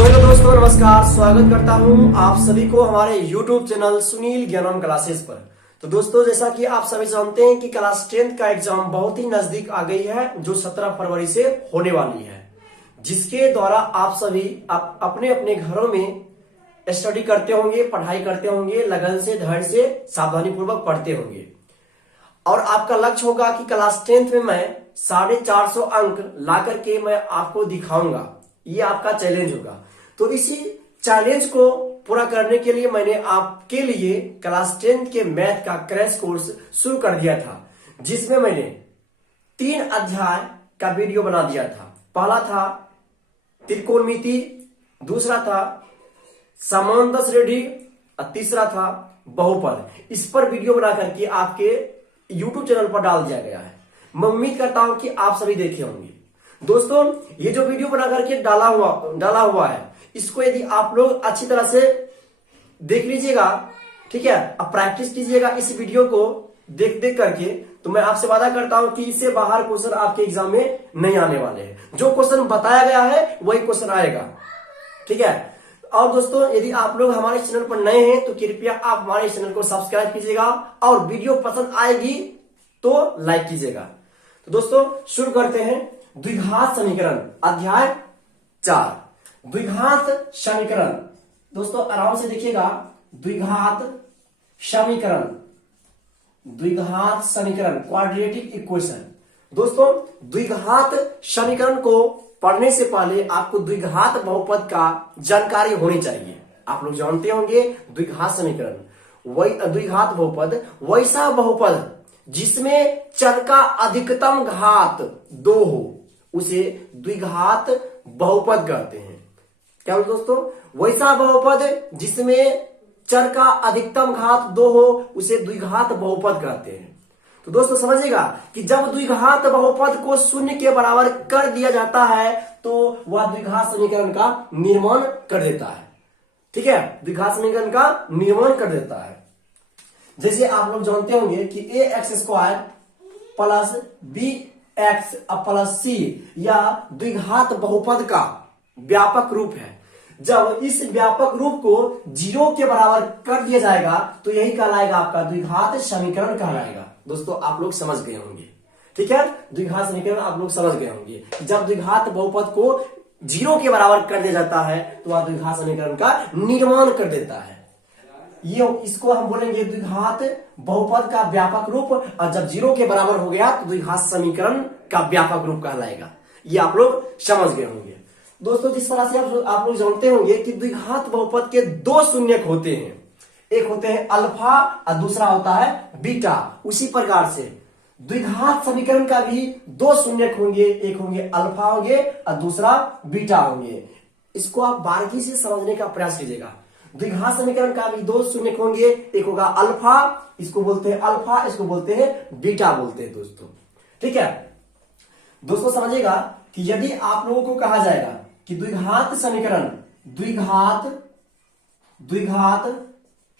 तो हेलो दोस्तों, नमस्कार। स्वागत करता हूं आप सभी को हमारे YouTube चैनल सुनील ज्ञानम क्लासेस पर। तो दोस्तों, जैसा कि आप सभी जानते हैं कि क्लास 10 का एग्जाम बहुत ही नजदीक आ गई है, जो 17 फरवरी से होने वाली है, जिसके द्वारा आप सभी अपने अपने घरों में स्टडी करते होंगे, पढ़ाई करते होंगे, लगन से, धैर्य से, सावधानी पूर्वक पढ़ते होंगे। और आपका लक्ष्य होगा कि क्लास 10 में मैं 450 अंक ला करके मैं आपको दिखाऊंगा। ये आपका चैलेंज होगा। तो इसी चैलेंज को पूरा करने के लिए मैंने आपके लिए क्लास 10 के मैथ का क्रैश कोर्स शुरू कर दिया था, जिसमें मैंने 3 अध्याय का वीडियो बना दिया था। पहला था त्रिकोणमिति, दूसरा था समांतर श्रेणी और तीसरा था बहुपद। इस पर वीडियो बना करके आपके YouTube चैनल पर डाल दिया गया है। मैं उम्मीद करता हूं कि आप सभी देखे होंगे। दोस्तों, ये जो वीडियो बना करके डाला हुआ है, इसको यदि आप लोग अच्छी तरह से देख लीजिएगा, ठीक है, अब प्रैक्टिस कीजिएगा इस वीडियो को देख करके, तो मैं आपसे वादा करता हूं कि इससे बाहर क्वेश्चन आपके एग्जाम में नहीं आने वाले हैं। जो क्वेश्चन बताया गया है वही क्वेश्चन आएगा, ठीक है। और दोस्तों, यदि आप लोग हमारे चैनल पर नए हैं तो कृपया आप हमारे चैनल को सब्सक्राइब कीजिएगा, और वीडियो पसंद आएगी तो लाइक कीजिएगा। तो दोस्तों, शुरू करते हैं। द्विघात समीकरण अध्याय 4, द्विघात समीकरण। दोस्तों, आराम से देखिएगा। द्विघात समीकरण, द्विघात समीकरण, क्वाड्रेटिक इक्वेशन। दोस्तों, द्विघात समीकरण को पढ़ने से पहले आपको द्विघात बहुपद का जानकारी होनी चाहिए। आप लोग जानते होंगे द्विघात समीकरण, वही द्विघात बहुपद वैसा बहुपद जिसमें चर का अधिकतम घात 2 हो, उसे द्विघात बहुपद कहते हैं। क्या दोस्तों? वैसा बहुपद जिसमें चर का अधिकतम घात 2 हो, उसे द्विघात बहुपद कहते हैं। तो दोस्तों, समझिएगा कि जब द्विघात बहुपद को शून्य के बराबर कर दिया जाता है तो वह द्विघात समीकरण का निर्माण कर देता है, ठीक है, द्विघात समीकरण का निर्माण कर देता है। जैसे आप लोग जानते होंगे कि ax² plus bx plus c यह द्विघात बहुपद का व्यापक रूप है। जब इस व्यापक रूप को 0 के बराबर कर दिया जाएगा तो यही कहलाएगा आपका द्विघात समीकरण कहलाएगा। दोस्तों, आप लोग समझ गए होंगे, ठीक है। द्विघात समीकरण आप लोग समझ गए होंगे। जब द्विघात बहुपद को 0 के बराबर कर दिया जाता है तो वह द्विघात समीकरण का निर्माण कर देता है। ये इसको हम बोलेंगे द्विघात बहुपद का व्यापक रूप, और जब 0 के बराबर हो गया तो द्विघात समीकरण का व्यापक रूप कहलाएगा। ये आप लोग समझ गए होंगे। दोस्तों, जिस तरह से आप लोग जानते होंगे कि द्विघात बहुपद के 2 शून्यक होते हैं, एक होते हैं अल्फा और दूसरा होता है बीटा। उसी प्रकार से द्विघात समीकरण का भी 2 शून्यक होंगे, एक होंगे अल्फा होंगे और दूसरा बीटा होंगे। इसको आप बारीकी से समझने का प्रयास कीजिएगा। द्विघात समीकरण का भी 2 शून्यक होंगे, एक होगा अल्फा, इसको बोलते हैं अल्फा, इसको बोलते हैं बीटा बोलते हैं दोस्तों, ठीक है। दोस्तों, समझिएगा कि यदि आप लोगों को कहा जाएगा कि द्विघात समीकरण, द्विघात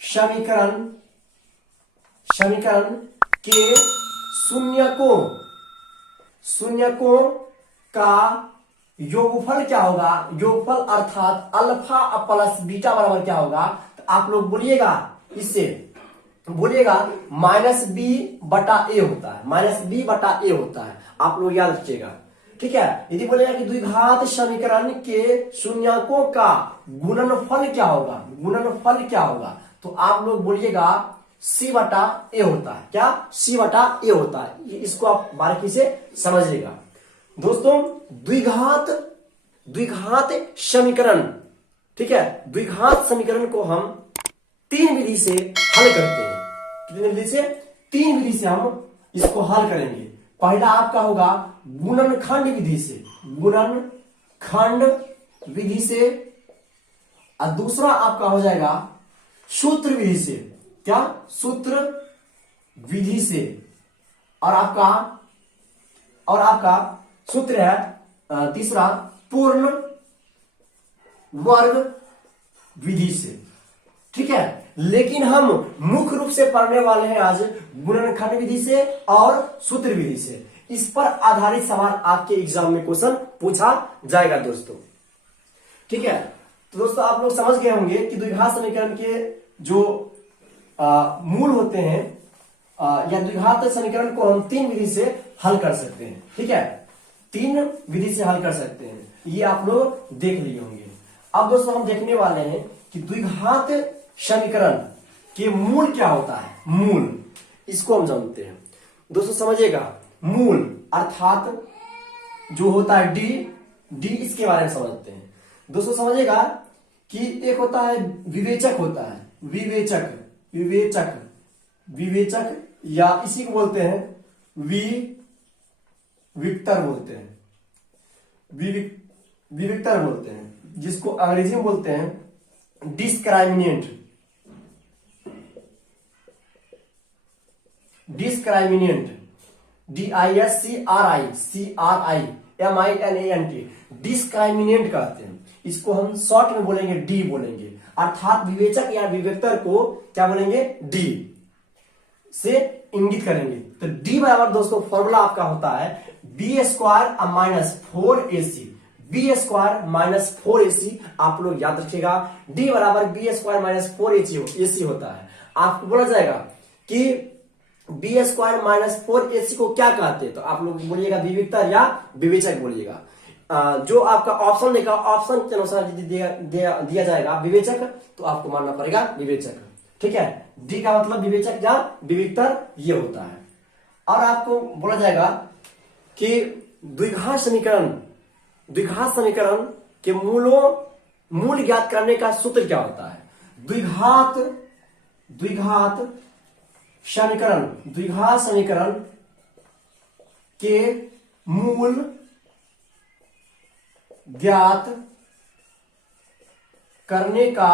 समीकरण के शून्यकों का योगफल क्या होगा, योगफल अर्थात अल्फा प्लस बीटा बराबर क्या होगा, तो आप लोग बोलिएगा, इससे बोलिएगा -b/a होता है, -b/a होता है। आप लोग याद रखिएगा, ठीक है। यदि बोलेगा कि द्विघात समीकरण के शून्यकों का गुणनफल क्या होगा, गुणनफल क्या होगा, तो आप लोग बोलिएगा c/a होता है। क्या? c/a होता है। इसको आप बारीकी से समझिएगा। दोस्तों, द्विघात समीकरण, ठीक है, द्विघात समीकरण को हम 3 विधि से हल करते हैं। कितनी विधि से? 3 विधि से हम इसको हल करेंगे। पहला आपका होगा गुणनखंड विधि से, गुणनखंड विधि से, और दूसरा आपका हो जाएगा सूत्र विधि से। क्या? सूत्र विधि से। और आपका सूत्र है तीसरा पूर्ण वर्ग विधि से, ठीक है। लेकिन हम मुख्य रूप से पढ़ने वाले हैं आज गुणनखंड विधि से और सूत्र विधि से। इस पर आधारित सवाल आपके एग्जाम में क्वेश्चन पूछा जाएगा दोस्तों, ठीक है। तो दोस्तों आप लोग समझ गए होंगे कि द्विघात समीकरण के जो मूल होते हैं या द्विघात समीकरण को हम 3 विधि से हल कर सकते हैं। ठीक है, 3 विधि से हल कर सकते हैं, ये आप लोग देख लिए होंगे। अब दोस्तों हम देखने वाले हैं कि द्विघात समीकरण के मूल क्या होता है। मूल, इसको हम जानते हैं दोस्तों, समझिएगा। मूल अर्थात जो होता है डी, इसके बारे में समझते हैं दोस्तों। समझिएगा कि एक होता है विवेचक, होता है विवेचक, विवेचक या इसी को बोलते हैं विविक्तर बोलते हैं, विविक्तर बोलते हैं, जिसको अंग्रेजी में बोलते हैं डिस्क्राइमिनेंट, DISCRIMINANT, डिस्क्राइमिनेंट कहते हैं। इसको हम शॉर्ट में बोलेंगे डी बोलेंगे, अर्थात विवेचक या विवेक्तर को क्या बोलेंगे, डी से इंगित करेंगे। तो डी बराबर दोस्तों फॉर्मूला आपका होता है B square minus 4AC, B square minus 4AC। आप लोग याद रखिएगा, डी बराबर बी स्क्वायर माइनस 4AC होता है। आपको बोला जाएगा कि बी स्क्वायर माइनस 4AC को क्या कहते हैं, तो आप लोग बोलिएगा विविक्तर या विवेचक बोलिएगा। जो आपका ऑप्शन देगा, ऑप्शन के अनुसार यदि दिया जाएगा विवेचक, तो आपको मानना पड़ेगा विवेचक। ठीक है, डी का मतलब विवेचक या विविक्तर ये होता है। और आपको बोला जाएगा कि द्विघात समीकरण के मूल ज्ञात करने का सूत्र क्या होता है। द्विघात समीकरण के मूल ज्ञात करने का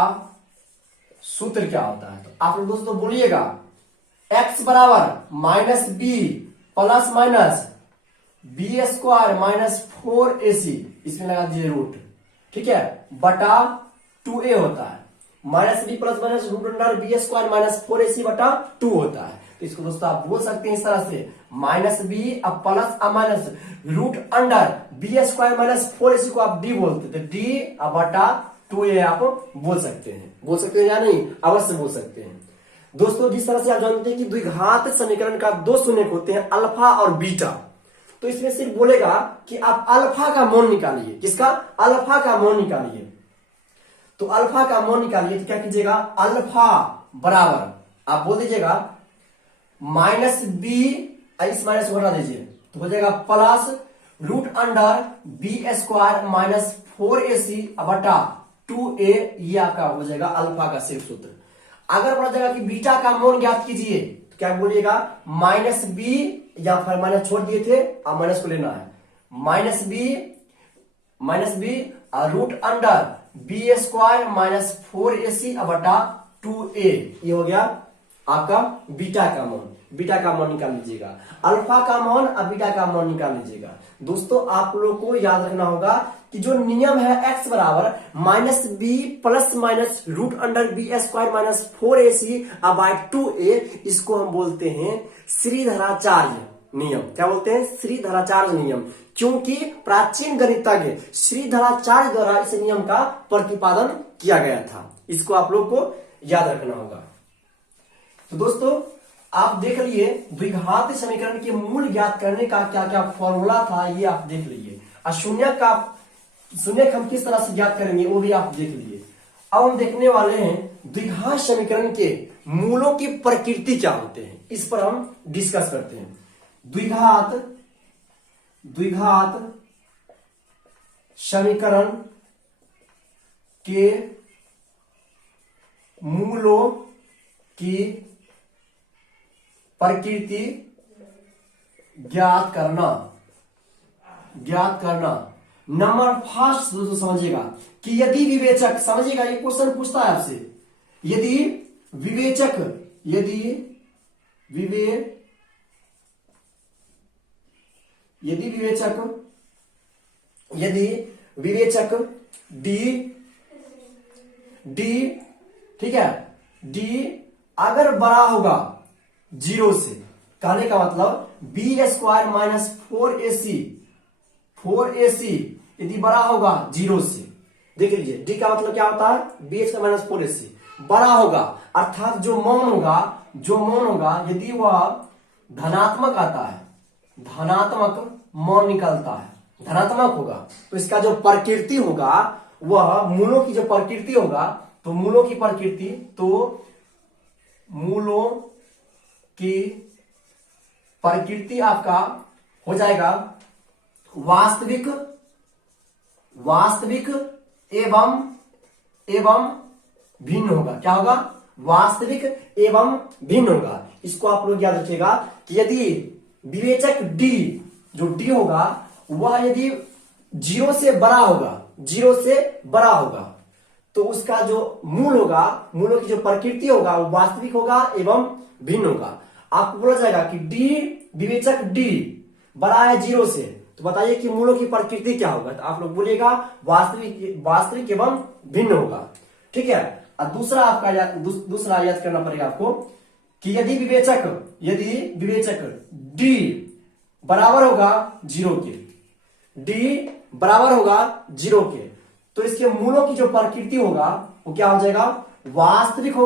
सूत्र क्या होता है। तो आप लोग दोस्तों बोलिएगा x बराबर minus B plus minus B square minus 4AC, इसमें लगा दीजिए रूट। ठीक है, बटा 2a होता है, minus B plus minus root under B square minus 4AC बटा 2 होता है। तो इसको दोस्तों आप बोल सकते हैं इस तरह से, माइनस बी अब प्लस अब minus root under B square minus 4AC को आप डी बोलते, तो डी अब बटा 2a आप बोल सकते हैं या नहीं, अवश्य बोल सकते हैं दोस्तों। जिस तरह से आप जानते हैं कि द्विघात समीकरण का 2 शून्य होते हैं, अल्फा और बीटा। तो इसमें सिर्फ बोलेगा कि आप अल्फा का मान निकालिए, किसका, अल्फा का मान निकालिए। तो अल्फा का मान निकालिए तो क्या कीजिएगा, अल्फा बराबर आप बोल दीजिएगा माइनस बी, इस माइनस को हटा दीजिए तो हो जाएगा plus root under B square minus 4AC बटा 2a, ये आपका हो जाएगा अल्फा का सिर्फ सूत्र। अगर बोला जाएगा कि बीटा का मान ज्ञात कीजिए तो क्या बोलिएगा, माइनस बी, या फिर माइनस छोड़ दिए थे, अब माइनस को लेना है, minus B root under B square minus 4AC बटा 2a, ये हो गया आपका बीटा का मान निकाल लीजिएगा। अल्फा का मान और बीटा का मान निकाल लीजिएगा। दोस्तों आप लोगों को याद रखना होगा कि जो नियम है x बराबर minus B plus minus root under B square minus 4AC by 2a, इसको हम बोलते हैं श्रीधराचार्य नियम। क्या बोलते हैं, श्रीधराचार्य नियम, क्योंकि प्राचीन गणितज्ञ श्रीधराचार्य द्वारा इस नियम का प्रतिपादन किया गया था। इसको आप लोग को याद रखना होगा। तो दोस्तों आप देख लिए द्विघात समीकरण के मूल ज्ञात करने का क्या क्या फॉर्मूला था, ये आप देख लीजिए। और शून्य हम किस तरह से ज्ञात करेंगे वो भी आप देख लीजिए। अब हम देखने वाले हैं द्विघात समीकरण के मूलों की प्रकृति क्या होते हैं, इस पर हम डिस्कस करते हैं। द्विघात समीकरण के मूलों की प्रकृति ज्ञात करना। नंबर फर्स्ट दोस्तों समझिएगा कि यदि विवेचक, समझिएगा ये क्वेश्चन पूछता है आपसे, यदि विवेचक डी ठीक है, डी अगर बड़ा होगा 0 से, कहने का मतलब बी स्क्वायर माइनस 4AC यदि बड़ा होगा 0 से, देख लीजिए डी का मतलब क्या होता है, बी एक्स का माइनस 4ac बड़ा होगा, अर्थात जो मान होगा यदि वह धनात्मक आता है, धनात्मक मान निकलता है, धनात्मक होगा, तो इसका जो प्रकृति होगा वह मूलों की जो प्रकृति होगा, तो मूलों की प्रकृति आपका हो जाएगा वास्तविक एवं भिन्न होगा। क्या होगा, वास्तविक एवं भिन्न होगा। इसको आप लोग याद रखिएगा कि यदि विवेचक डी, जो डी होगा वह यदि 0 से बड़ा होगा तो उसका जो मूल होगा, मूलों की जो प्रकृति होगा वो वास्तविक होगा एवं भिन्न होगा। आपको बोला जाएगा कि डी, विवेचक डी बड़ा है 0 से, तो बताइए कि मूलों की प्रकृति क्या होगा, तो आप लोग बोलिएगा वास्तविक एवं भिन्न होगा। ठीक है। और दूसरा याद करना पड़ेगा आपको कि यदि विवेचक डी बराबर होगा 0 के, डी बराबर होगा 0 के, तो इसके मूलों की जो प्रकृति होगा वो क्या हो जाएगा, वास्तविक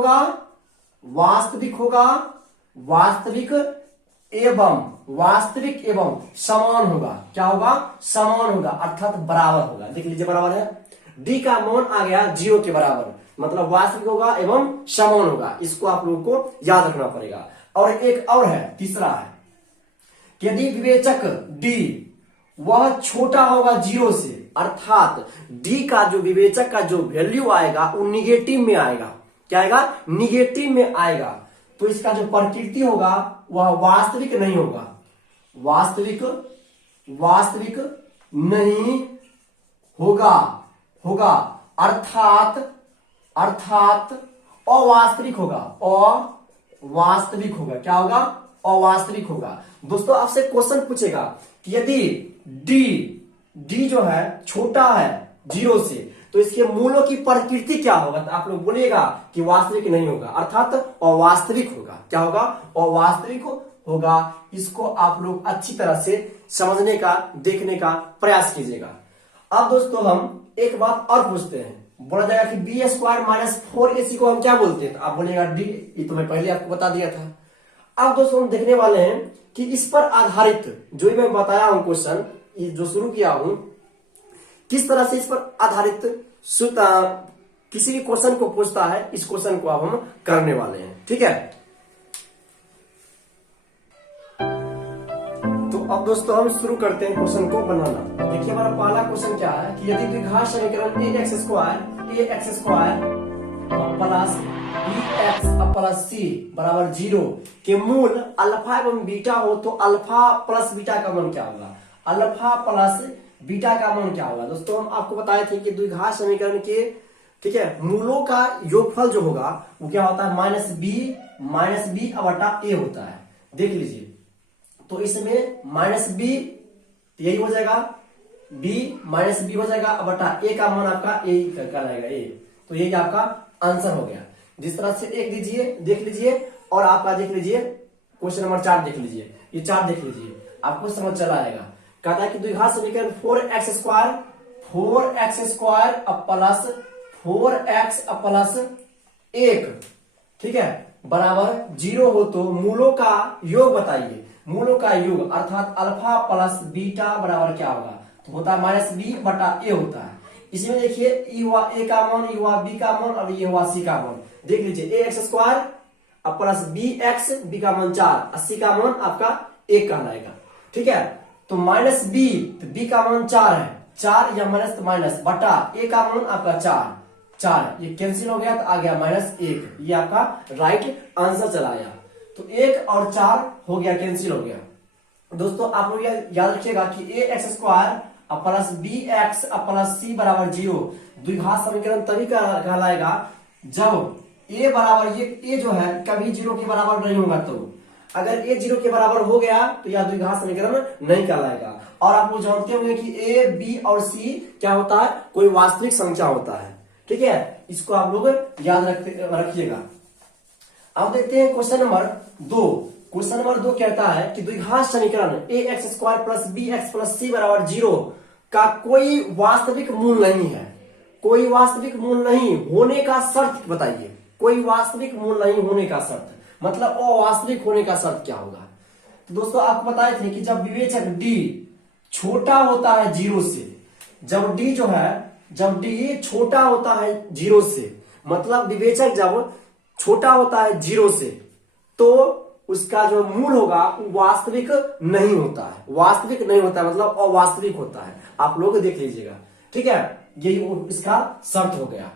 एवं समान होगा। क्या होगा, समान होगा, अर्थात बराबर होगा। देख लीजिए बराबर है, डी का मान आ गया 0 के बराबर, मतलब वास्तविक होगा एवं समान होगा। इसको आप लोगों को याद रखना पड़ेगा। और एक और है, तीसरा है, यदि विवेचक डी वह छोटा होगा 0 से, अर्थात डी का जो विवेचक का जो वैल्यू आएगा वो निगेटिव में आएगा। क्या आएगा, निगेटिव में आएगा, तो इसका जो प्रकृति होगा वह वास्तविक नहीं होगा, वास्तविक नहीं होगा, अर्थात अवास्तविक होगा। क्या होगा, अवास्तविक होगा। दोस्तों आपसे क्वेश्चन पूछेगा कि यदि डी जो है छोटा है 0 से, तो इसके मूलों की प्रकृति क्या होगा, तो आप लोग बोलिएगा कि वास्तविक नहीं होगा, अर्थात अवास्तविक होगा। क्या होगा, अवास्तविक होगा। इसको आप लोग अच्छी तरह से समझने का, देखने का प्रयास कीजिएगा। अब दोस्तों हम एक बात और पूछते हैं, बोला जाएगा कि बी स्क्वायर माइनस 4ac को हम क्या बोलते हैं, तो आप बोलिएगा डी, ये तो मैं पहले आपको बता दिया था। अब दोस्तों हम देखने वाले हैं कि इस पर आधारित जो मैं बताया हूं क्वेश्चन, जो शुरू किया हूं, किस तरह से इस पर आधारित किसी भी क्वेश्चन को पूछता है, इस क्वेश्चन को अब हम करने वाले हैं। ठीक है, तो अब दोस्तों हम शुरू करते हैं क्वेश्चन को बनाना। देखिए हमारा पहला क्वेश्चन क्या है कि यदि द्विघात समीकरण ax square plus bx plus c बराबर 0 के मूल अल्फा एवं बीटा हो, तो अल्फा प्लस बीटा का मान क्या होगा, अल्फा प्लस बीटा का मान क्या होगा। दोस्तों हम आपको बताए थे कि द्विघात समीकरण के, ठीक है, मूलों का योगफल जो होगा वो क्या होता है, माइनस बी बटा ए होता है। देख लीजिए, तो इसमें माइनस बी यही हो जाएगा, बी माइनस बी हो जाएगा बटा ए का मान आपका ए कहलाएगा, ए, तो यही आपका आंसर हो गया। जिस तरह से एक दीजिए, देख लीजिए, और आपका देख लीजिए क्वेश्चन नंबर 4 देख लीजिए, ये 4 देख लीजिए, आपको समझ चला आएगा। कहता है कि द्विघात समीकरण 4x स्क्वायर प्लस 1, ठीक है, बराबर 0 हो तो मूलों का योग बताइए। मूलों का योग अर्थात अल्फा प्लस बीटा बराबर क्या होगा, तो होता है माइनस बी बटा ए होता है। इसमें देखिए ये हुआ ए का मान, ये हुआ बी का मान, और ये हुआ सी का मान। देख लीजिए A X square plus B X, B का मान 4, 80 का मान आपका 1 कहलाएगा। ठीक है, तो माइनस बी, तो बी का मान 4 है, 4 या माइनस तो माइनस बटा ए का मान आपका 4, ये कैंसिल हो गया तो आ गया -1, ये आपका राइट आंसर चला आया। तो 1 और 4 हो गया, कैंसिल हो गया। दोस्तों आप लोग याद रखिएगा कि A X square plus B X plus C बराबर 0 द्विघात समीकरण तभी कहलाएगा जब ए बराबर, ये जो है कभी 0 के बराबर नहीं होगा। तो अगर ए 0 के बराबर हो गया तो यह द्विघात समीकरण नहीं कहलाएगा। और आप लोग जानते होंगे कि ए, बी और सी क्या होता है, कोई वास्तविक संख्या होता है। ठीक है, इसको आप लोग याद रखिएगा। अब देखते हैं क्वेश्चन नंबर 2। क्वेश्चन नंबर 2 कहता है कि द्विघात समीकरण A X square plus B X plus C बराबर 0 का कोई वास्तविक मूल नहीं है। कोई वास्तविक मूल नहीं होने का शर्त बताइए। कोई वास्तविक मूल नहीं होने का शर्त मतलब अवास्तविक होने का शर्त क्या होगा। तो दोस्तों आपको बताए थे कि जब विवेचक डी छोटा होता है जीरो से, जब डी जो है, जब डी छोटा होता है जीरो से, मतलब विवेचक जब छोटा होता है जीरो से, तो उसका जो मूल होगा वो वास्तविक नहीं होता है। वास्तविक नहीं होता है मतलब अवास्तविक होता है। आप लोग देख लीजिएगा, ठीक है, यही इसका शर्त हो गया।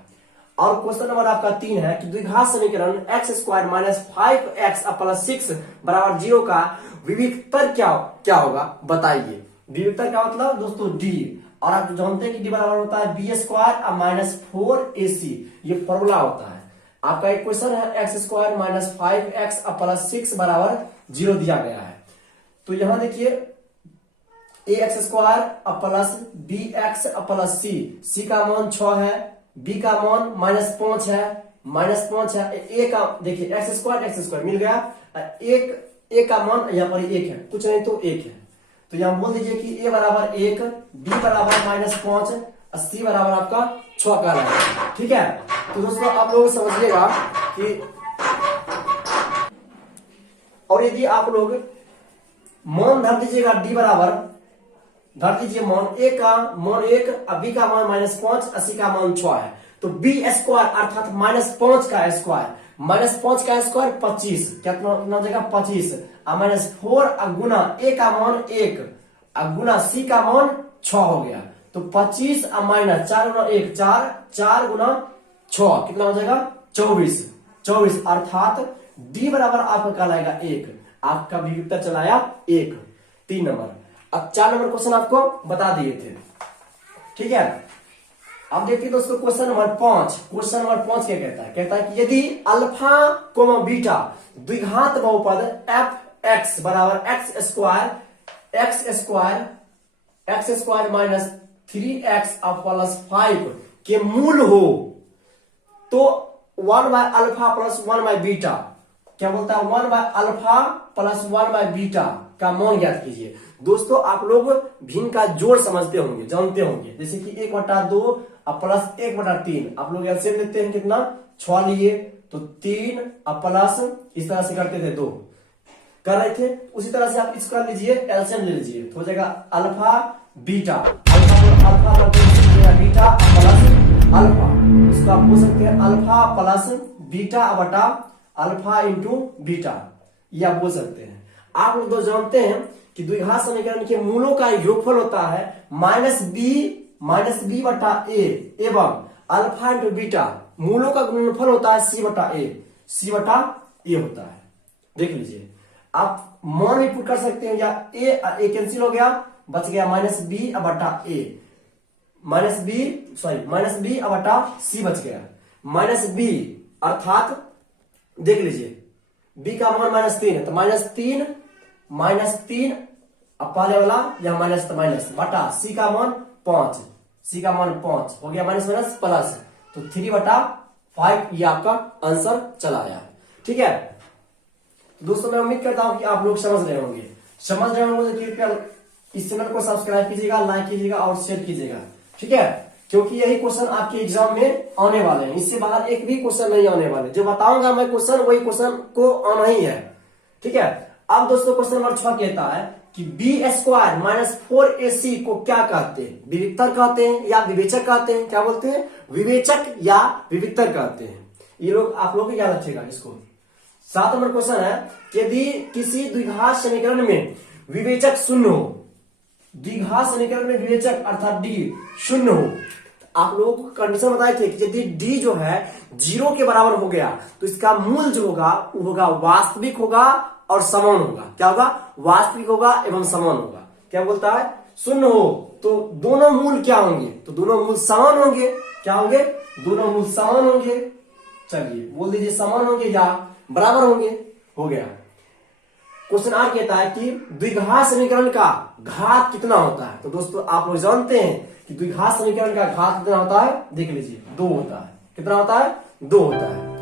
और क्वेश्चन नंबर आपका 3 है कि द्विघात समीकरण x square minus 5x plus 6 बराबर 0 का विविक्तर क्या होगा बताइए। विविक्तर का मतलब दोस्तों डी, और आप जानते हैं कि डी बराबर होता है बी स्क्वायर माइनस 4ac, ये फॉर्मूला होता है। आपका एक क्वेश्चन है x square minus 5x plus 6 बराबर 0 दिया गया है। तो यहां देखिए A X square plus B X plus C का मान 6 है, बी का मान -5 है, -5 है, ए का देखिए एक्स स्क्वायर मिल गया, एक ए का मान यहाँ पर 1 है, कुछ नहीं तो 1 है। तो यहां बोल दीजिए कि ए बराबर 1, बी बराबर -5, सी बराबर आपका 6 का है, ठीक है। तो दोस्तों आप लोग समझिएगा कि और यदि आप लोग मान धर दीजिएगा डी बराबर धर दीजिए मान ए का मान 1, बी का मान -5, सी का मान 6 है, तो बी स्क्वायर अर्थात -5 का स्क्वायर, -5 का स्क्वायर 25, कितना हो जाएगा 25, -4 गुना ए का मान 1 गुना सी का मान 6 हो गया, तो 25 माइनस 4 गुना 1 4, 4 गुना 6 कितना हो जाएगा 24 अर्थात डी बराबर आपका कहलाएगा 1। आपका विविधता चलाया 1। 3 नंबर। अब 4 नंबर क्वेश्चन आपको बता दिए थे, ठीक है। अब देखिए दोस्तों क्वेश्चन नंबर 5। क्वेश्चन नंबर 5 क्या कहता है, कहता है कि यदि अल्फा कोमा बीटा द्विघात बहुपद एफ एक्स बराबर x square minus 3x plus 5 के मूल हो, तो 1 by alpha plus 1 by beta क्या बोलता है, 1 by alpha plus 1 by beta का मान ज्ञात कीजिए। दोस्तों आप लोग भिन्न का जोड़ समझते होंगे, जानते होंगे, जैसे कि 1/2 प्लस 1/3, आप लोग एलसीएम लेते हैं कितना 6 लिए, तो 3 प्लस इस तरह से करते थे 2 कर रहे थे, उसी तरह से आप इसको कर लीजिए, एलसीएम ले लीजिए, तो हो जाएगा alpha beta, alpha beta plus alpha, इसको आप बोल सकते हैं अल्फा प्लस बीटा बटा अल्फा इंटू बीटा, ये आप बोल सकते हैं। आप लोग तो जानते हैं कि द्विघात समीकरण के मूलों का योगफल होता है माइनस बी बटा ए एवं अल्फा इंटू बीटा मूलों का गुणनफल होता है सी बटा ए होता है। देख लीजिए, आप मान भी पुट कर सकते हैं, या ए कैंसिल हो गया, बच गया माइनस बी बटा ए, माइनस बी बटा सी बच गया, माइनस बी अर्थात देख लीजिए बी का मान -3 है, तो -3 अब पहले वाला यहां माइनस बटा सी का मान 5 हो गया, माइनस प्लस, तो 3/5 ये आपका आंसर चला आया, ठीक है। दोस्तों मैं उम्मीद करता हूं कि आप लोग समझ रहे होंगे तो कृपया इस चैनल को सब्सक्राइब कीजिएगा, लाइक कीजिएगा और शेयर कीजिएगा, ठीक है, क्योंकि यही क्वेश्चन आपके एग्जाम में आने वाले हैं, इससे बाहर एक भी क्वेश्चन नहीं आने वाले, जो बताऊंगा मैं क्वेश्चन वही क्वेश्चन को आना ही है, ठीक है। अब दोस्तों क्वेश्चन नंबर 6 कहता है कि बी स्क्वायर माइनस 4ac को क्या कहते हैं, विविक्तर कहते हैं या विवेचक कहते हैं, क्या बोलते हैं, विवेचक या विविक्तर कहते हैं। ये लोग आप लोग याद रखिएगा इसको। 7 नंबर क्वेश्चन है कि यदि किसी द्विघात समीकरण में विवेचक शून्य हो, द्विघात समीकरण में विवेचक अर्थात डी शून्य हो, आप लोगों को कंडीशन बताए थे कि यदि डी जो है 0 के बराबर हो गया तो इसका मूल जो होगा वो होगा वास्तविक होगा और समान होगा। क्या होगा, वास्तविक होगा एवं समान होगा। क्या बोलता है, शून्य हो तो दोनों मूल क्या होंगे, तो दोनों मूल समान होंगे। क्या होंगे, दोनों मूल समान होंगे। चलिए बोल दीजिए समान होंगे या बराबर होंगे, हो गया। क्वेश्चन 8 कहता है कि द्विघात समीकरण का घात कितना होता है। तो दोस्तों आप लोग जानते हैं कि द्विघात समीकरण का घात कितना होता है, देख लीजिए 2 होता है। कितना होता है, 2 होता है।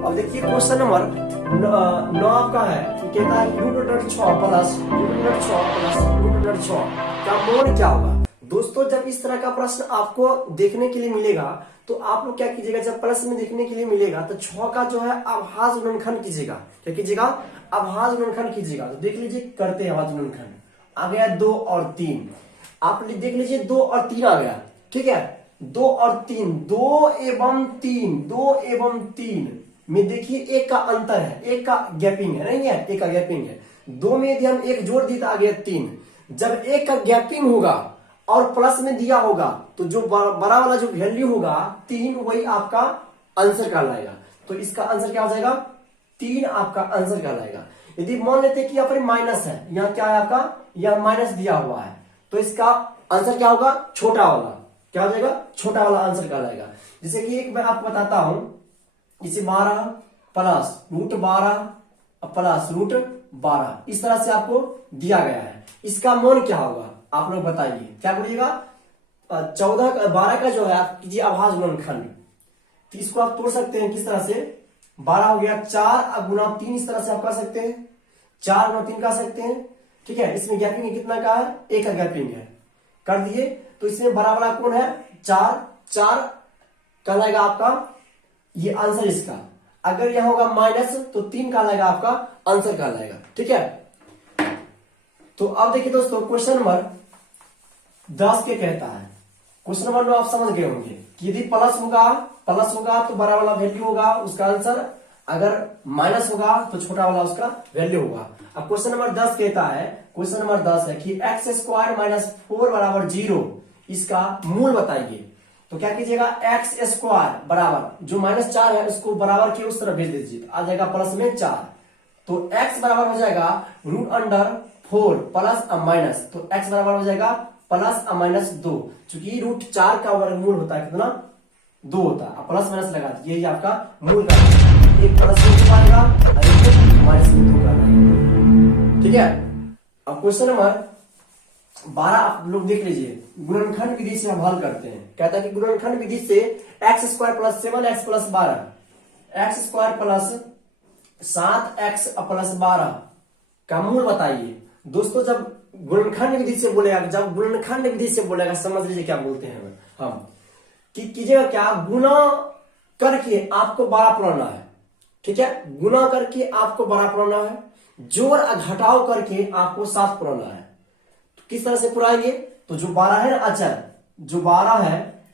अब देखिए क्वेश्चन नंबर 9 आपका है, कहता है √6 प्लस √6 प्लस √6 इसका मौन क्या होगा। दोस्तों जब इस तरह का प्रश्न आपको देखने के लिए मिलेगा तो आप लोग क्या कीजिएगा, जब प्रश्न में देखने के लिए मिलेगा तो 6 का जो है अभाज्य गुणनखंड कीजिएगा। क्या कीजिएगा, अभाज्य गुणनखंड कीजिएगा। तो देख लीजिए करते हैं अभाज्य गुणनखंड। आ गया 2 और 3, आप देख लीजिए 2 और 3 आ गया, ठीक है। 2 और 3, 2 एवं 3, 2 एवं 3 में देखिए एक का अंतर है, एक का गैपिंग है, नहीं है, एक का गैपिंग है। 2 में यदि हम एक जोड़ दिए तो आ गया 3। जब एक का गैपिंग होगा और प्लस में दिया होगा तो जो बड़ा वाला जो वैल्यू होगा 3, वही आपका आंसर कहलाएगा। तो इसका आंसर क्या हो जाएगा, 3 आपका आंसर कहलाएगा। यदि मान लेते हैं कि यहाँ पर माइनस है, यहाँ क्या है आपका, यहाँ माइनस दिया हुआ है, तो इसका आंसर क्या होगा, छोटा वाला। क्या हो जाएगा, छोटा वाला आंसर कहलाएगा। जैसे कि एक मैं आपको बताता हूं, इसे 12 प्लस रूट 12 प्लस रूट 12 इस तरह से आपको दिया गया है। इसका मान क्या होगा आप लोग बताइए, क्या बोलिएगा। 12 का जो है आप कीजिए अभाज्य गुणनखंड। तो इसको आप तोड़ सकते हैं किस तरह से, 12 हो गया 4 गुना 3, इस तरह से आप कर सकते हैं, 4 गुना 3 कर सकते हैं, ठीक है। इसमें गैपिंग कितना का है, एक का गैपिंग है, कर दिए। तो इसमें बड़ा वाला कौन है, 4 कहलाएगा आपका ये आंसर इसका। अगर यहां होगा माइनस तो 3 कहलाएगा आपका आंसर कहलाएगा, ठीक है। तो अब देखिए दोस्तों क्वेश्चन नंबर 10 के कहता है, क्वेश्चन नंबर 9 आप समझ गए होंगे कि यदि प्लस होगा तो बड़ा वाला वैल्यू होगा उसका आंसर, अगर माइनस होगा तो छोटा वाला उसका वैल्यू होगा। अब क्वेश्चन नंबर 10 कहता है, क्वेश्चन नंबर 10 है कि x स्क्वायर माइनस 4 बराबर 0, इसका मूल बताइए। तो क्या कीजिएगा, एक्स स्क्वायर बराबर जो -4 है उसको बराबर के उस तरफ भेज दीजिए, तो आ जाएगा प्लस में 4। तो x बराबर हो जाएगा रूट अंडर 4 प्लस माइनस, तो x बराबर हो जाएगा प्लस -2, चूंकि रूट 4 का वर्गमूल होता है कितना, 2 होता है। प्लस माइनस लगा दीजिए, ये आपका मूल का एक प्लस में 2 आएगा और एक माइनस में 2 आएगा, ठीक है। अब क्वेश्चन नंबर 12 आप लोग देख लीजिए, गुणनखंड विधि से हम हल करते हैं। कहता है कि गुणनखंड विधि से x square plus 7x plus 12, x square plus 7x plus 12 का मूल बताइए। दोस्तों जब गुणनखंड विधि से बोलेगा, जब गुणनखंड विधि से बोलेगा समझ लीजिए क्या बोलते हैं हम, कि कीजिएगा क्या, गुना करके आपको 12 पुराना है, ठीक है, गुना करके आपको 12 पुराना है, जोड़ घटाव करके आपको 7 पुराना है। तो किस तरह से पुराएंगे, तो जो 12 है ना अचर, जो 12 है,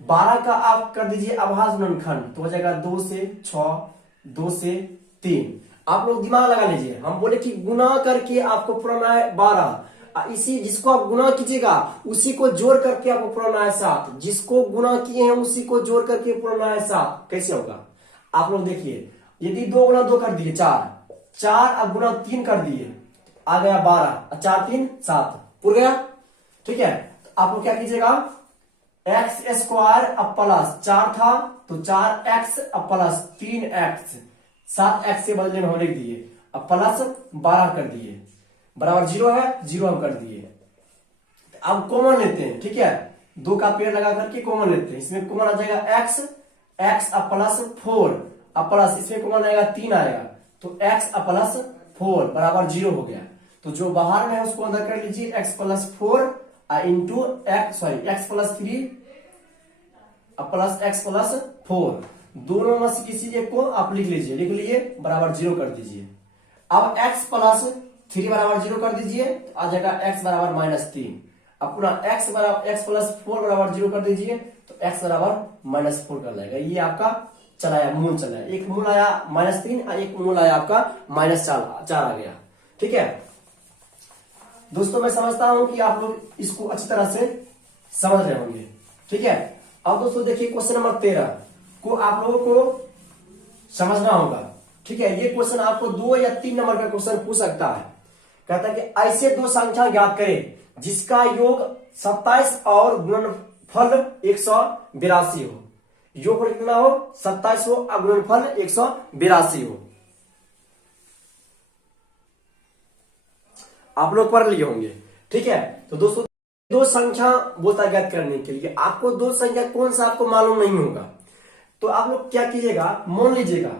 12 का आप कर दीजिए अभाज्य गुणनखंड, तो हो जाएगा 2 से 6, 2 से 3। आप लोग दिमाग लगा लीजिए, हम बोले कि गुना करके आपको पुराना है 12, इसी जिसको आप गुना कीजिएगा उसी को जोड़ करके आपको पुराना है 7, जिसको गुना किए हैं उसी को जोड़ करके पुराना है 7। कैसे होगा आप लोग देखिए, यदि 2 गुना 2 कर दिए 4 अब गुना 3 कर दिए, आ गया 12, 4 3 7 पुर गया, ठीक है। तो आप लोग क्या कीजिएगा, एक्स स्क्वायर अब प्लस 4 था तो 4x अब प्लस 3x, 7x के बदले में हम लिख दिए, अब प्लस 12 कर दिए, बराबर 0 है, 0 हम कर दिए। अब कॉमन लेते हैं, ठीक है, 2 का पेड़ लगा करके कॉमन लेते हैं, इसमें कॉमन आ जाएगा x अब प्लस 4 अब प्लस, इसमें कॉमन आएगा 3 आएगा, तो x अब प्लस 4 बराबर 0 हो गया। तो जो बाहर में है उसको अंदर कर लीजिए, x plus 4 into x plus 3 plus x plus 4, दोनों में से किसी एक को आप लिख लीजिए, लिख लिए बराबर 0 कर दीजिए। अब x प्लस 3 बराबर 0 कर दीजिए, तो आ जाएगा x बराबर -3। अब पुनः x प्लस 4 बराबर 0 कर दीजिए, तो x बराबर -4 कर जाएगा। ये आपका चलाया मूल चलाया, एक मूल आया -3 और एक मूल आया आपका -4 आ गया, ठीक है। दोस्तों मैं समझता हूं कि आप लोग इसको अच्छी तरह से समझ रहे होंगे, ठीक है। अब दोस्तों देखिए क्वेश्चन नंबर 13 को आप लोगों को समझना होगा, ठीक है। ये क्वेश्चन आपको 2 या 3 नंबर का क्वेश्चन पूछ सकता है। कहता है कि ऐसे 2 संख्या ज्ञात करें जिसका योग 27 और गुणनफल 182 हो। योग कितना हो, 27 हो और गुणनफल 182 हो। आप लोग पढ़ लिए होंगे, ठीक है। तो दोस्तों 2 संख्या बोलता ज्ञात करने के लिए आपको 2 संख्या कौन सा आपको मालूम नहीं होगा, तो आप लोग क्या कीजिएगा, मान लीजिएगा,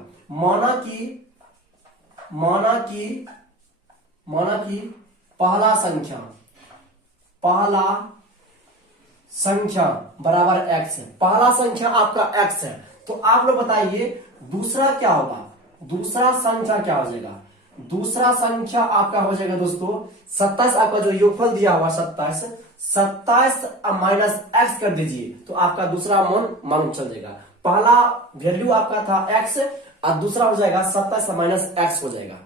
माना कि पहला पहला संख्या बराबर x है, पहला संख्या आपका x है, तो आप लोग बताइए दूसरा क्या होगा, दूसरा संख्या क्या हो जाएगा, दूसरा संख्या आपका हो जाएगा दोस्तों 27। आपका जो योगफल दिया हुआ 27, 27 माइनस एक्स कर दीजिए तो आपका दूसरा मान मालूम चल जाएगा। पहला वैल्यू आपका था x और दूसरा हो जाएगा 27 माइनस एक्स हो जाएगा।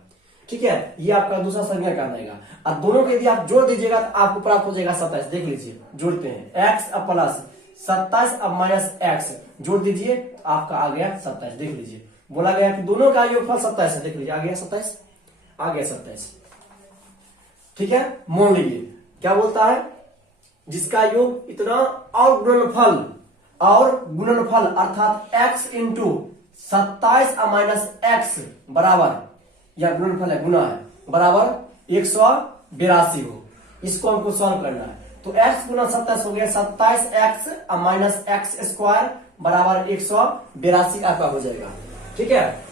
ठीक है, ये आपका दूसरा संख्या का रहेगा और दोनों को यदि आप जोड़ दीजिएगा तो आपको प्राप्त हो जाएगा 27। देख लीजिए जोड़ते हैं x अब प्लस 27 अब माइनस एक्स जोड़ दीजिए तो आपका आ गया 27। देख लीजिए बोला गया कि दोनों का योगफल 27 है, देख लीजिए आ गया 27, आ गया 27। ठीक है, मान लीजिए क्या बोलता है, जिसका योग इतना और गुणनफल अर्थात x इंटू 27 माइनस एक्स बराबर, या गुणनफल है गुना है, बराबर 182 हो। इसको हमको सॉल्व करना है तो x गुना 27 हो गया 27x माइनस एक्स स्क्वायर बराबर 182 आपका हो जाएगा। ठीक है,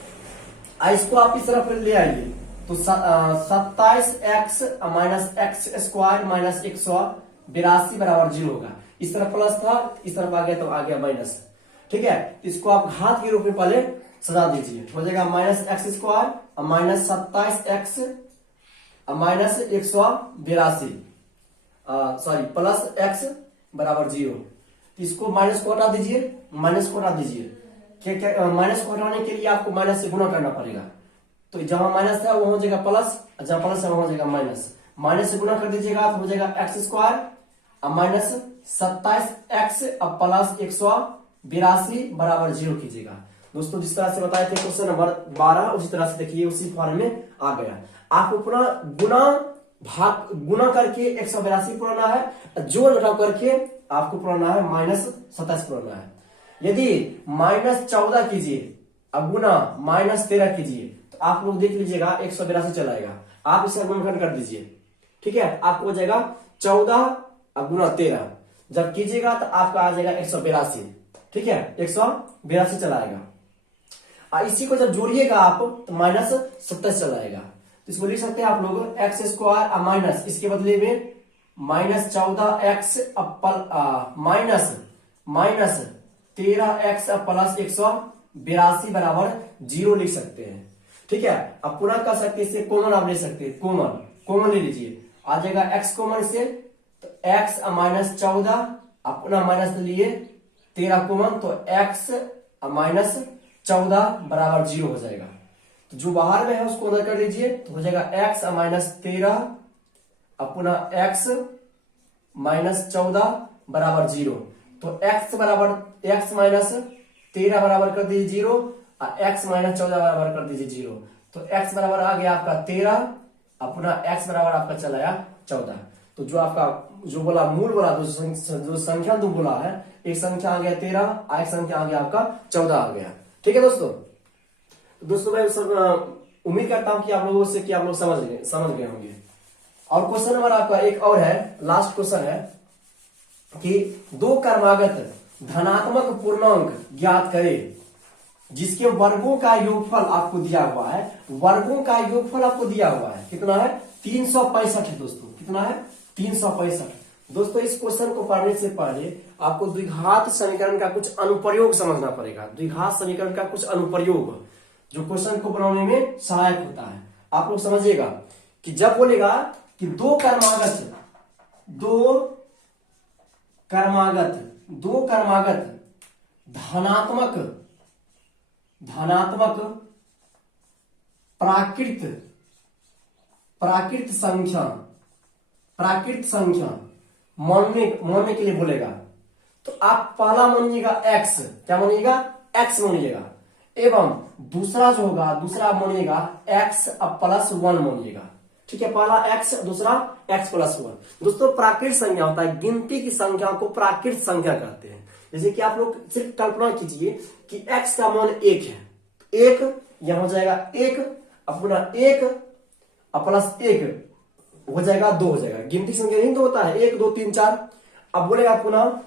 इसको आप इस तरफ ले आइए तो 27x minus x square minus 182 बराबर 0 होगा। इस तरफ प्लस था, इस तरफ आ गया तो आ गया माइनस। ठीक है, इसको आप घात के रूप में पहले सजा दीजिए, हो जाएगा minus x square minus 27x minus 182 sorry plus x बराबर 0। इसको माइनस को हटा दीजिए, माइनस को हटा दीजिए। क्या माइनस को हटाने के लिए आपको माइनस से गुणा करना पड़ेगा, तो जहां माइनस था वहां हो जाएगा प्लस, जहां प्लस है वहां हो जाएगा माइनस। माइनस से गुणा कर दीजिएगा तो हो जाएगा एक्स स्क्वायर माइनस 27x अब प्लस 182 बराबर 0 कीजिएगा। दोस्तों जिस तरह से बताए थे क्वेश्चन नंबर 12 उसी तरह से देखिए उसी फॉर्म में आ गया। आपको पुनः गुना करके 182 पुराना है, जोड़ घटाव करके आपको पुराना है माइनस 27 पुराना है। यदि माइनस 14 कीजिए अब गुना माइनस 13 कीजिए तो आप लोग देख लीजिएगा 182 चलाएगा, आप इसे गुणनखंड कर दीजिए। ठीक है, आपको हो जाएगा 14 अब गुना 13, जब कीजिएगा तो आपका आ जाएगा 182। ठीक है, 182 चलाएगा। इसी को जब जोड़िएगा आप तो माइनस 27 चलाएगा, तो इसको लिख सकते हैं आप लोग एक्स स्क्वायर माइनस इसके बदले में minus 14x minus 13x plus 182 बराबर 0 लिख सकते हैं। ठीक है, अब पुनः कर सकते हैं, इसे कॉमन आप ले सकते हैं, कॉमन ले लीजिए, आ जाएगा x कॉमन से तो x माइनस 14 अपना माइनस लिए 13 कॉमन तो x माइनस 14 बराबर 0 हो जाएगा। तो जो बाहर में है उसको अंदर कर लीजिए तो हो जाएगा x माइनस 13 अपना x माइनस 14 बराबर 0। तो x बराबर x माइनस 13 बराबर कर दीजिए 0 और x माइनस 14 बराबर कर दीजिए 0। तो x बराबर आ गया आपका 13 अपना x बराबर आपका चला आया 14। तो जो आपका जो बोला मूल बोला जो संख्या दो बोला है, एक संख्या आ गया 13 और एक संख्या आ गया आपका 14 आ गया। ठीक है दोस्तों मैं सब उम्मीद करता हूं कि आप लोगों से कि आप लोग समझ गए होंगे। और क्वेश्चन नंबर आपका एक और है, लास्ट क्वेश्चन है कि दो क्रमागत धनात्मक पूर्णांक ज्ञात करें जिसके वर्गों का योगफल आपको दिया हुआ है, वर्गों का योगफल आपको दिया हुआ है कितना है 365 है दोस्तों, कितना है 365। दोस्तों इस क्वेश्चन को पढ़ने से पहले आपको द्विघात समीकरण का कुछ अनुप्रयोग समझना पड़ेगा। द्विघात समीकरण का कुछ अनुप्रयोग जो क्वेश्चन को बनाने में सहायक होता है। आप लोग समझिएगा कि जब बोलेगा कि दो क्रमागत धनात्मक प्राकृत संख्या मानने के लिए बोलेगा तो आप पहला मानिएगा x, क्या मानिएगा x मानिएगा, एवं दूसरा जो होगा दूसरा मानिएगा x प्लस 1 मानिएगा। ठीक है, पहला x दूसरा x प्लस 1। दोस्तों प्राकृत संख्या होता है, गिनती की संख्या को प्राकृत संख्या कहते हैं। जैसे कि आप लोग सिर्फ कल्पना कीजिए कि x का मान 1 है, एक यहां हो जाएगा 1 अपना 1 प्लस 1 हो जाएगा 2 हो जाएगा। गिनती संख्या नहीं तो होता है 1 2 3 4। अब बोलेगा पुनः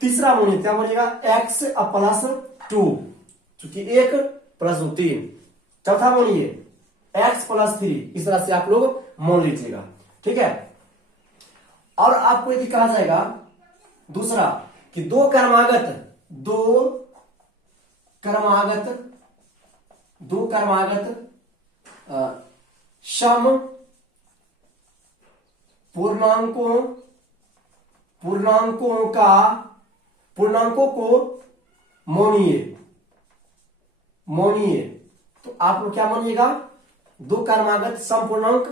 तीसरा मानिए, क्या बोलेगा x प्लस 2, चूंकि 1 प्लस 2 3। चौथा मानिए x प्लस 3। इस तरह से आप लोग मान लीजिएगा। ठीक है, और आपको यदि कहा जाएगा दूसरा कि दो क्रमागत सम पूर्णांकों को मोड़िए। तो आप लोग क्या मानिएगा, दो क्रमागत सम पूर्णांक।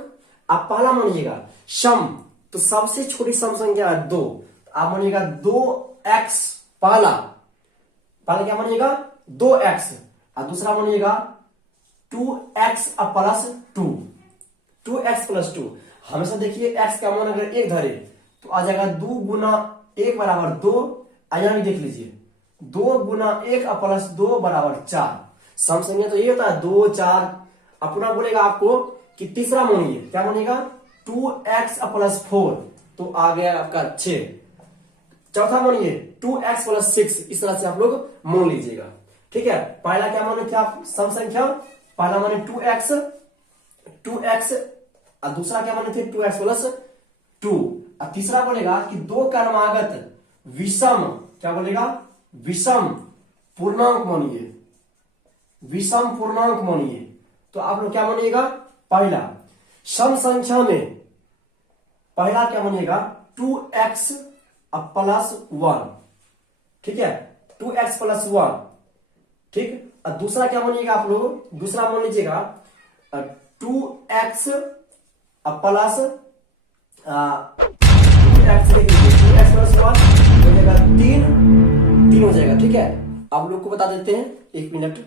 आप पहला मानिएगा सम, तो सबसे छोटी सम संख्या है 2, तो आप मानिएगा 2x। पहला क्या मानिएगा 2x, और दूसरा मानिएगा 2x प्लस 2x प्लस 2। हमेशा देखिए x का मान अगर 1 धरे तो आ जाएगा 2 गुना 1 बराबर 2। यहां भी देख लीजिए 2 गुना 1 प्लस 2 बराबर 4। सम संख्या तो ये होता है 2 4। अपना बोलेगा आपको कि तीसरा मानिए, क्या मानिएगा 2x प्लस 4, तो आ गया आपका 6। चौथा मानिए 2x प्लस 6। इस तरह से आप लोग मान लीजिएगा, ठीक है। पहला क्या माने थे आप सम संख्या, पहला माने 2x और दूसरा क्या माने थे 2x प्लस 2। और तीसरा बोलेगा कि दो क्रमागत विषम, क्या बोलेगा विषम पूर्णांक मानिए। तो आप लोग क्या मानिएगा, पहला सम संख्या में पहला क्या मानिएगा 2x प्लस 1, ठीक है 2x प्लस 1, ठीक। और दूसरा क्या मानिएगा आप लोग, दूसरा मान लीजिएगा 2x प्लस 2x प्लस 1 हो जाएगा 3 हो जाएगा, ठीक है। आप लोग को बता देते हैं, 1 मिनट।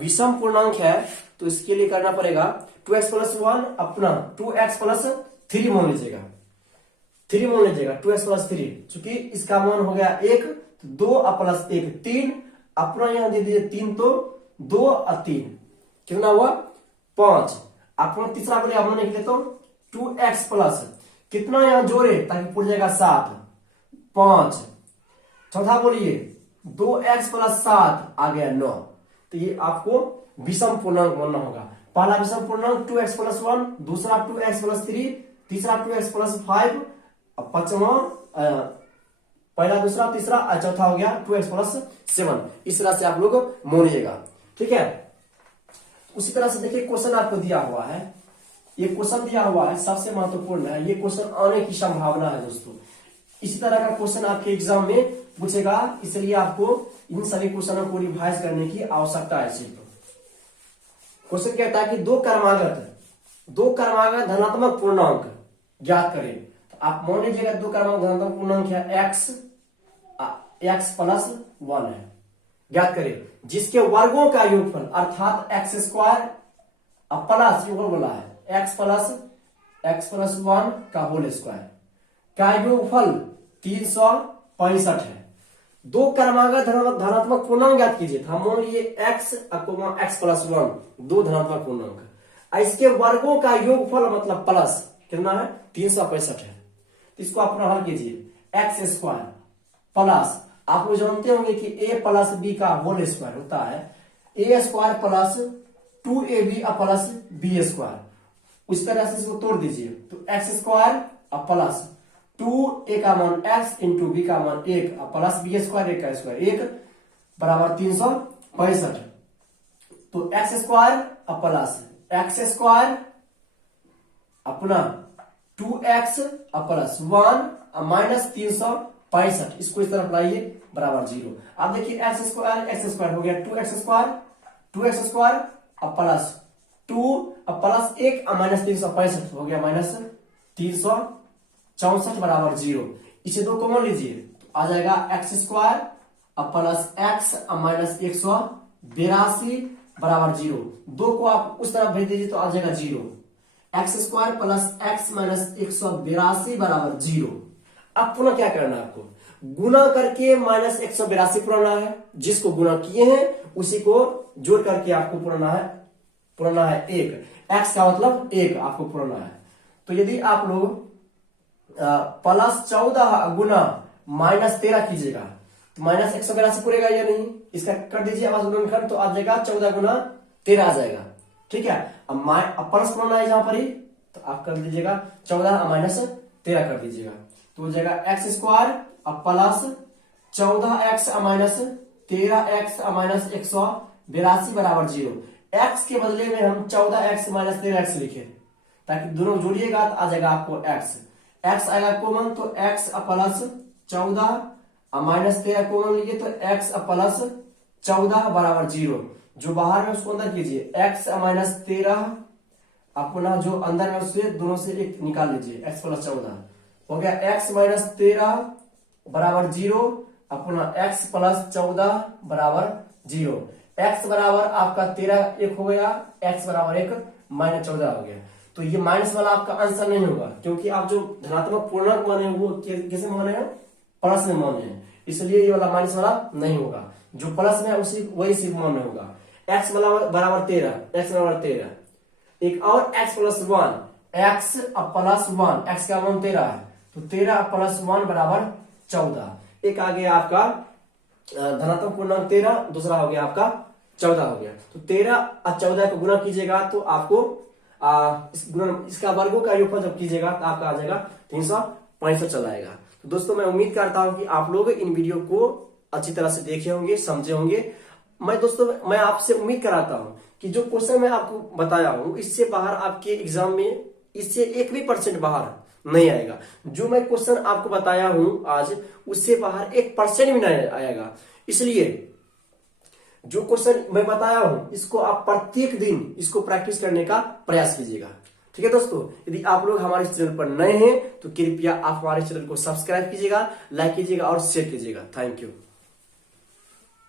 विषम पूर्णांक है तो इसके लिए करना पड़ेगा 2x प्लस 1 अपना 2x प्लस 3 मान लीजिएगा, 2x प्लस 3। चूंकि इसका मान हो गया 1, तो 2 प्लस 1 3, अपना यहां दे दीजिए 3, तो 2 और 3 कितना हुआ 5। अपना तीसरा बोले मान लिख लेता हूं 2x प्लस कितना यहां जोड़े ताकि पूरा जाएगा 7 5। चौथा बोलिए 2x प्लस 7 आ गया 9। तो ये आपको विषम पूर्णांक मानना होगा। पहला विषम पूर्णांक 2x प्लस 1, दूसरा 2x प्लस 3, तीसरा 2x प्लस 5, पांचवा पहला दूसरा तीसरा और चौथा हो गया 2x प्लस 7। इस तरह से आप लोग मानिएगा, ठीक है। उसी तरह से देखिए क्वेश्चन आपको दिया हुआ है, ये क्वेश्चन दिया हुआ है सबसे महत्वपूर्ण है, ये क्वेश्चन आने की संभावना है दोस्तों। इसी तरह का क्वेश्चन आपके एग्जाम में पूछेगा, इसलिए आपको इन सभी क्वेश्चनों को रिवाइज करने की आवश्यकता है। सिर्फ क्वेश्चन कहता है कि दो क्रमागत धनात्मक पूर्णांक ज्ञात करें। तो आप मान लीजिएगा दो क्रमागत धनात्मक पूर्णांक है x प्लस 1 है, ज्ञात करें जिसके वर्गों का योगफल अर्थात x स्क्वायर प्लस योगफल बोला है x प्लस 1 का होल स्क्वायर का योगफल 365 है। दो क्रमागत धनात्मक पूर्णांक ज्ञात कीजिए। हम मान लीजिए x प्लस 1 दो धनात्मक पूर्णांक, इसके वर्गों का योगफल मतलब प्लस कितना है 365 है। तो इसको आप हल कीजिए x स्क्वायर प्लस, आप लोग जानते होंगे कि a प्लस बी का होल स्क्वायर होता है a square plus 2ab plus b square. उस तरह से इसको तोड़ दीजिए तो x स्क्वायर प्लस 2a का मान x इंटू बी का मान 1 प्लस बी स्क्वायर 1 का स्क्वायर 1 बराबर 365। तो x square plus x square अपना 2x प्लस 1 माइनस 365, इसको इस तरफ लाइए बराबर 0। अब देखिए x स्क्वायर हो गया 2x square plus 2 plus 1 minus 365 हो गया माइनस 364 बराबर 0। इसे दो कॉमन लीजिए तो आ जाएगा x square plus x minus 182 बराबर 0। दो को आप उस तरफ भेज दीजिए तो आ जाएगा 0। x square plus x minus 182 बराबर 0। अब पुनः क्या करना है आपको, गुना करके माइनस 182 पुराना है, जिसको गुना किए हैं उसी को जोड़ करके आपको पुराना है 1। x का मतलब 1 आपको पुराना है। तो यदि आप लोग प्लस 14 गुना माइनस 13 कीजिएगा तो माइनस 182 पूरेगा या नहीं, इसका कर दीजिए आवाज गुणनखंड तो आ जाएगा 14 गुना 13 आ जाएगा, ठीक है। अब प्लस पुराना है जहां पर ही तो आप कर दीजिएगा 14 माइनस 13 कर दीजिएगा, तो हो जाएगा एक्स स्क्वायर अब plus 14x minus 13x minus 182 बराबर 0। x के बदले में हम 14x माइनस 13x लिखे, ताकि दोनों जोड़िएगा तो आ जाएगा आपको x आएगा कॉमन, तो x प्लस 14 माइनस 13 कॉमन लीजिए तो x प्लस 14 बराबर 0। जो बाहर में उसको अंदर कीजिए, x माइनस 13 अपना जो अंदर में उससे दोनों से एक निकाल लीजिए, x प्लस 14 हो गया x माइनस 13 बराबर 0 अपना x प्लस 14 बराबर 0। x बराबर आपका 13 एक हो गया, x बराबर 1 माइनस 14 हो गया। तो ये माइनस वाला आपका आंसर नहीं होगा, क्योंकि आप जो धनात्मक पूर्णांक माने हैं वो कैसे माने हैं, प्लस में माने हैं, इसलिए ये वाला माइनस वाला नहीं होगा। जो प्लस में उसी वही सिर्फ मान्य होगा। x बराबर 13, एक और x plus 1, x plus 1, x का मान 13 है, तो 13 प्लस 1 बराबर 14। एक आ गया आपका धनात्मक पूर्णांक 13, दूसरा हो गया आपका 14 हो गया। तो 13 और 14 को गुणा कीजिएगा तो आपको इसका वर्गों का योगफल जब कीजिएगा तो आपका आ जाएगा 365 चला आएगा। तो दोस्तों मैं उम्मीद करता हूं कि आप लोग इन वीडियो को अच्छी तरह से देखे होंगे, समझे होंगे। मैं आपसे उम्मीद कराता हूं कि जो क्वेश्चन मैं आपको बताया हूं इससे बाहर आपके एग्जाम में इससे 1% बाहर नहीं आएगा। जो मैं क्वेश्चन आपको बताया हूं आज उससे बाहर 1% भी नहीं आएगा। इसलिए जो क्वेश्चन मैं बताया हूं इसको आप प्रत्येक दिन इसको प्रैक्टिस करने का प्रयास कीजिएगा। ठीक है दोस्तों, यदि आप लोग हमारे चैनल पर नए हैं तो कृपया आप हमारे चैनल को सब्सक्राइब कीजिएगा, लाइक कीजिएगा और शेयर कीजिएगा। Thank you.